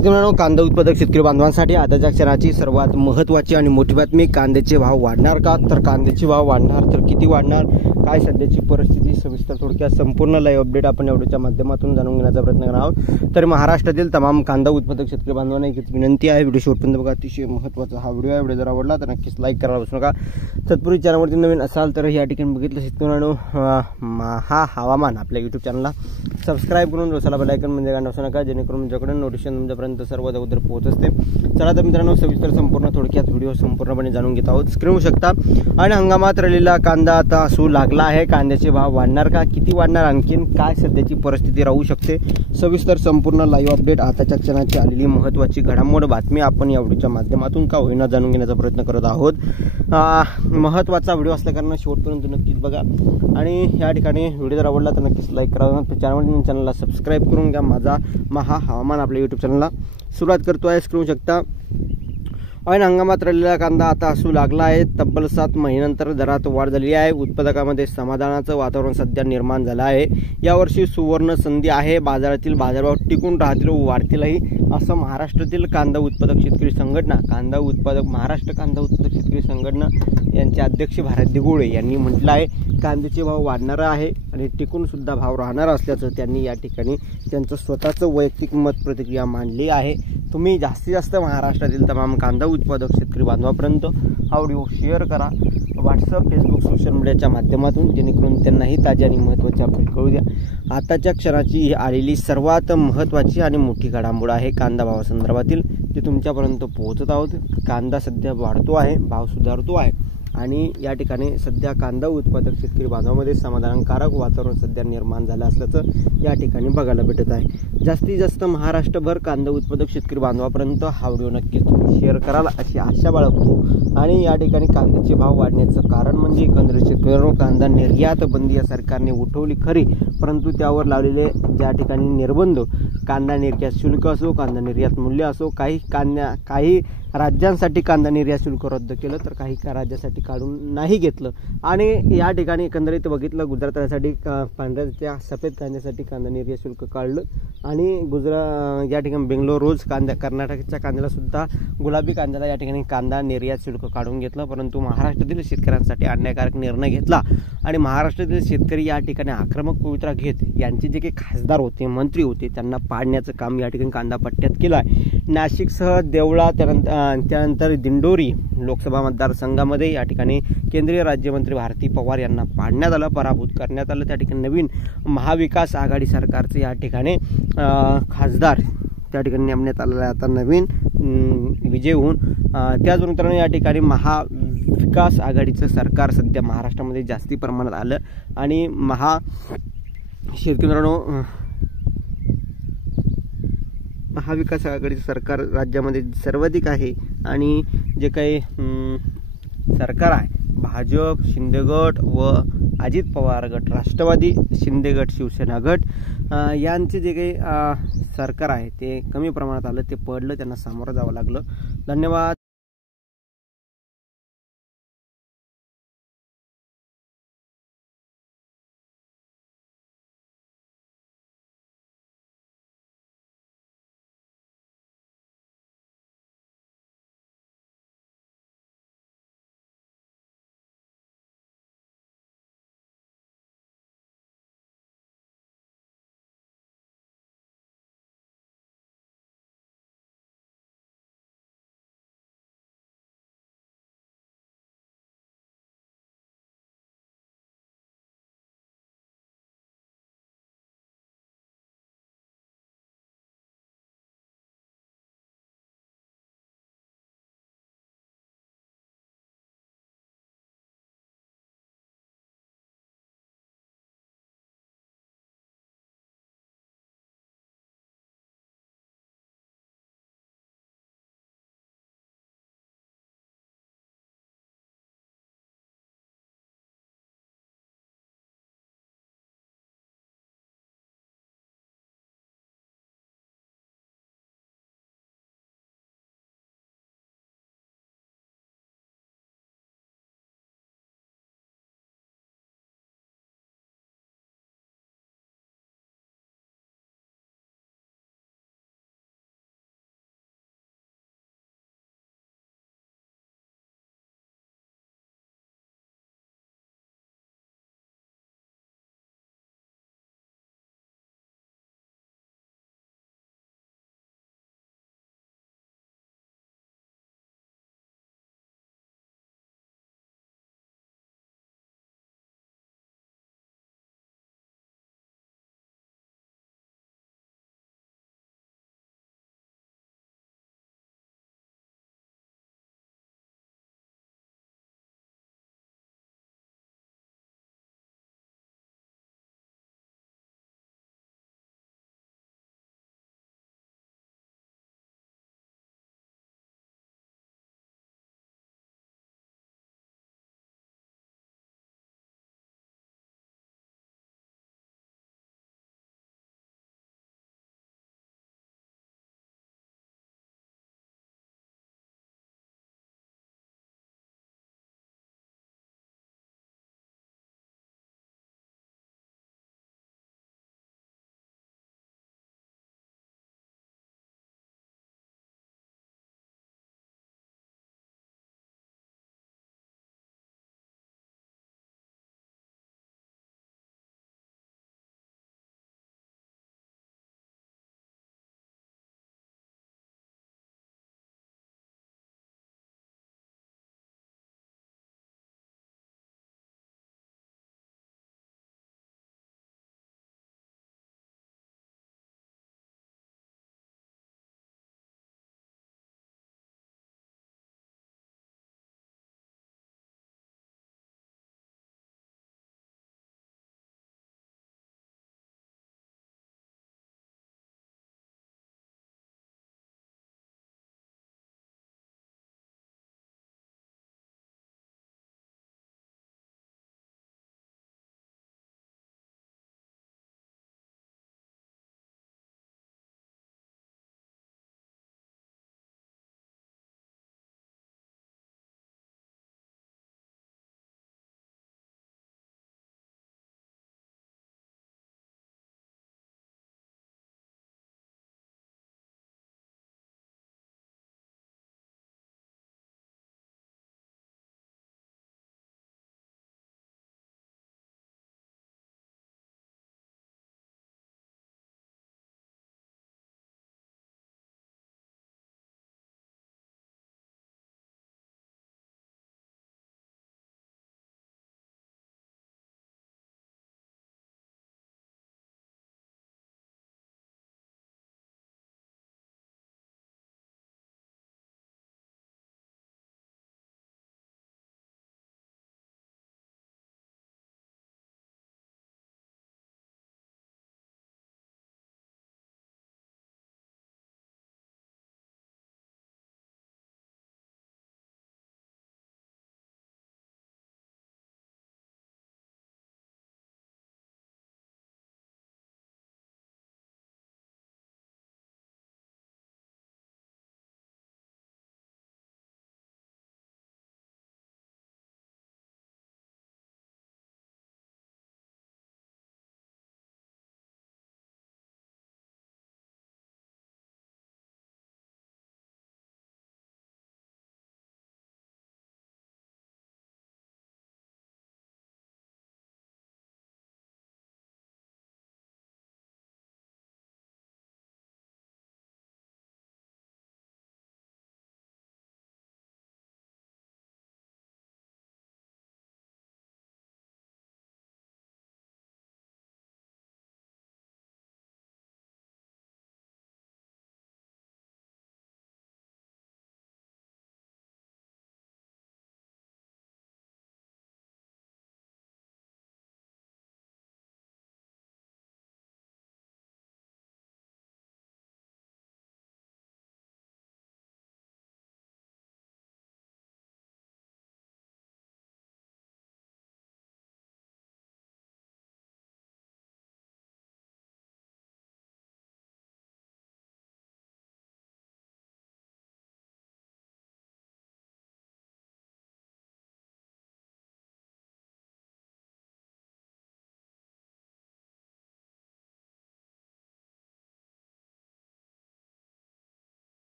मित्रांनो, कांदा उत्पादक शेतकरी बांधवांसाठी आताच्या क्षणाची सर्वात महत्त्वाची आणि मोठी बातमी, कांद्याचे भाव वाढणार का? तर कांद्याचे भाव वाढणार तर किती वाढणार, काय सध्याची परिस्थिती, सविस्तर थोडक्यात संपूर्ण लाईव्ह अपडेट आपण एवढ्याच्या माध्यमातून जाणून घेण्याचा प्रयत्न करणार आहोत। तर महाराष्ट्रातील तमाम कांदा उत्पादक शेतकरी बांधवांना एक विनंती आहे, व्हिडिओ शेवटपर्यंत बघा, अतिशय महत्त्वाचा हा व्हिडिओ आहे। व्हिडिओ जर आवडला तर नक्कीच लाईक करायला विसरू नका। तत्पूर्वी चॅनलवरती नवीन असाल तर या ठिकाणी बघितलं शेतकऱ्यांनो, हा हवामान आपल्या यूट्यूब चॅनलला सबस्क्राईब करून रोसाला बेल आयकॉन म्हणजे गाणं विसरू नका, जेणेकरून तुमच्याकडे नोटिफिकेशन तुमच्यापर्यंत सर्वात अगोदर पोहोच असते। चला तर मित्रांनो, सविस्तर संपूर्ण थोडक्यात व्हिडिओ संपूर्णपणे जाणून घेत आहोत। स्क्रीन शकता आणि हंगामात राहिलेला कांदा आता असू लागला आहे। कांद्याचे भाव वाढणार का, किती वाढणार, आणखीन काय सध्याची परिस्थिती राहू शकते, सविस्तर संपूर्ण लाईव्ह अपडेट आताच्या क्षणाची आलेली महत्त्वाची घडामोड बातमी आपण या व्हिडिओच्या माध्यमातून का होईना जाणून घेण्याचा प्रयत्न करत आहोत। महत्त्वाचा व्हिडिओ असल्याकारणे शेवटपर्यंत नक्कीच बघा आणि या ठिकाणी व्हिडिओ जर आवडला तर नक्कीच लाईक करा, चॅनलला सबस्क्राईब करून घ्या। माझा हवामान आपल्या यूट्यूब चॅनलला सुरुवात करतो आहे। स्क्रीन शकता ऐन हंगामात राहिलेला कांदा आता असू लागला आहे। तब्बल 7 महिन्यानंतर दरात वाढ झाली आहे। उत्पादकांमध्ये समाधानाचं वातावरण सध्या निर्माण झालं आहे। यावर्षी सुवर्ण संधी आहे, बाजारातील बाजारभाव टिकून राहतील व वाढतीलही, असं महाराष्ट्रातील कांदा उत्पादक शेतकरी संघटना महाराष्ट्र कांदा उत्पादक शेतकरी संघटना यांचे अध्यक्ष भारत दिघोळे यांनी म्हटलं आहे। कांद्याचे भाव वाढणार आहे आणि टिकून सुद्धा भाव राहणार असल्याचं त्यांनी या ठिकाणी त्यांचं स्वतःचं वैयक्तिक मत प्रतिक्रिया मांडली आहे। तुम्ही जास्तीत जास्त महाराष्ट्रातील तमाम कांदा उत्पादक शेतकरी बांधवांपर्यंत हा व्हिडिओ शेअर करा, व्हॉट्सअप, फेसबुक, सोशल मीडियाच्या माध्यमातून, जेणेकरून त्यांनाही ताजी आणि महत्त्वाची अपडेट कळू द्या। आताच्या क्षणाची आलेली सर्वात महत्त्वाची आणि मोठी घडामोड आहे कांदा भावासंदर्भातील, ते तुमच्यापर्यंत पोहोचत आहोत। कांदा सध्या वाढतो आहे, भाव सुधारतो आहे आणि या ठिकाणी सध्या कांदा उत्पादक शेतकरी बांधवांमध्ये समाधानकारक वातावरण सध्या निर्माण झालं असल्याचं या ठिकाणी बघायला भेटत आहे। जास्तीत जास्त महाराष्ट्रभर कांदा उत्पादक शेतकरी बांधवांपर्यंत हा व्हिडिओ नक्कीच शेअर कराल अशी आशा बाळगतो। आणि या ठिकाणी कांद्याचे भाव वाढण्याचं कारण म्हणजे एकंदरीत शेतकऱ्यांनो, कांदा निर्यात बंदी या सरकारने उठवली खरी, परंतु त्यावर लावलेले ज्या ठिकाणी निर्बंध, कांदा निर्यात शुल्क असो, कांदा निर्यात मूल्य असो, काही राज्यांसाठी कांदा निर्यात शुल्क रद्द केलं तर काही राज्यासाठी काढून नाही घेतलं। आणि या ठिकाणी एकंदरीत बघितलं, गुजरातसाठी पांढऱ्या सफेद कांद्यासाठी कांदा निर्यात शुल्क काढलं आणि या ठिकाणी बेंगलोर रोज कर्नाटकच्या कांद्याला सुद्धा, गुलाबी कांद्याला या ठिकाणी कांदा निर्यात शुल्क काढून घेतलं। परंतु महाराष्ट्रातील शेतकऱ्यांसाठी अन्यायकारक निर्णय घेतला आणि महाराष्ट्रातील शेतकरी या ठिकाणी आक्रमक पवित्रा घेत यांचे जे काही खासदार होते, मंत्री होते, त्यांना पाडण्याचं काम या ठिकाणी कांदा पट्ट्यात केलं आहे। नाशिकसह देवळा, त्यानंतर दिंडोरी लोकसभा मतदारसंघामध्ये या ठिकाणी केंद्रीय राज्यमंत्री भारती पवार यांना पाडण्यात आलं, पराभूत करण्यात आलं। त्या ठिकाणी नवीन महाविकास आघाडी सरकारचे या ठिकाणी खासदार त्या ठिकाणी नेमण्यात आलेला आहे, आता नवीन विजय होऊन। त्याचबरोबर या ठिकाणी महाविकास आघाडीचं सरकार सध्या महाराष्ट्रामध्ये जास्ती प्रमाणात आलं आणि महाविकास आघाडीचं सरकार राज्यामध्ये सर्वाधिक आहे आणि जे काही सरकार आहे, भाजप, शिंदे गट व अजित पवार गट, राष्ट्रवादी, शिंदे गट, शिवसेना गट यांचे जे काही सरकार आहे ते कमी प्रमाणात आलं, ते पडलं, त्यांना सामोरं जावं लागलं। धन्यवाद।